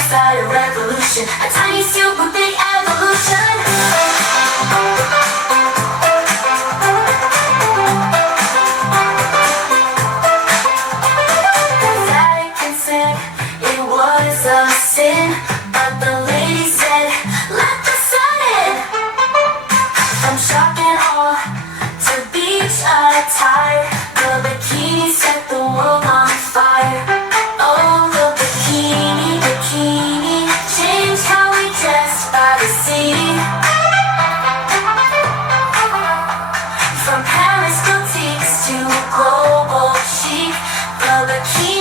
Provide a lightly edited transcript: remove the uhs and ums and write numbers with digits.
start a revolution, a tiny super big evolution. Vatican said it was a sin, but the lady said, let the sun in. From shock and awe to beach attire, the bikini set the world on fire. Oh, the bikini, bikini changed how we dressed by the sea. From Paris boutiques to global chic, the bikini